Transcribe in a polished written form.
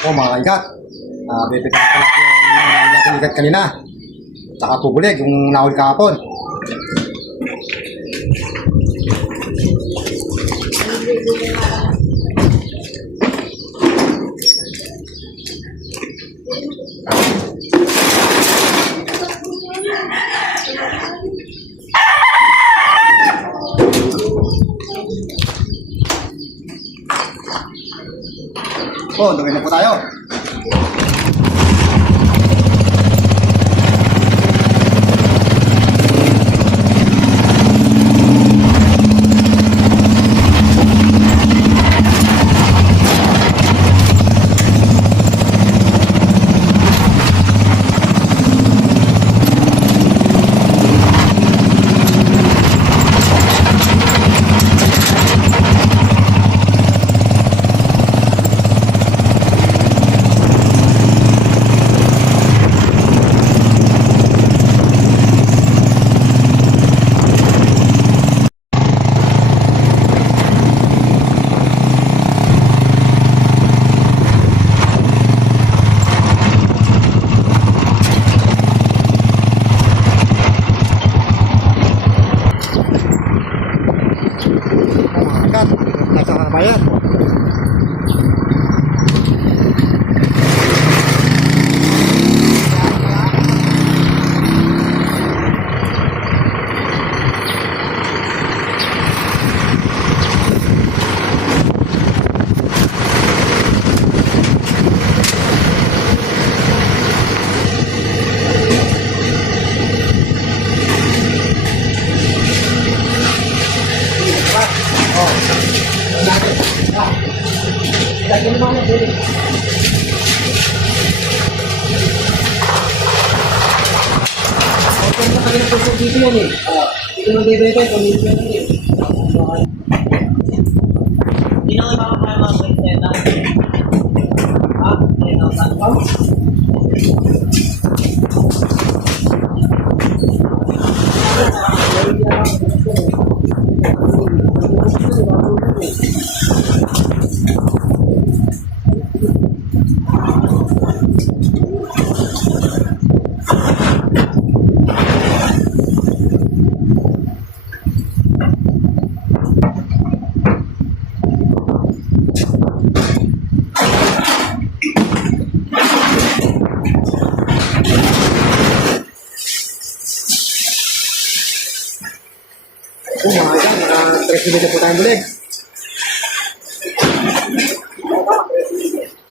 O mga kaigat, bibigyan ko natin yung natin igat kanina. Tsaka pubulig, yung nahuli kahapon. O, dugay na po tayo. Nasa bayan. Lagi naman na dito. Ito na kami na po dito yan eh. Dito na bibigay kung dito yan eh. Hindi na kayo makakaya mga kwentena. Ha? Hindi na kayo. Mga yan, 3 minutes po tayong bulig.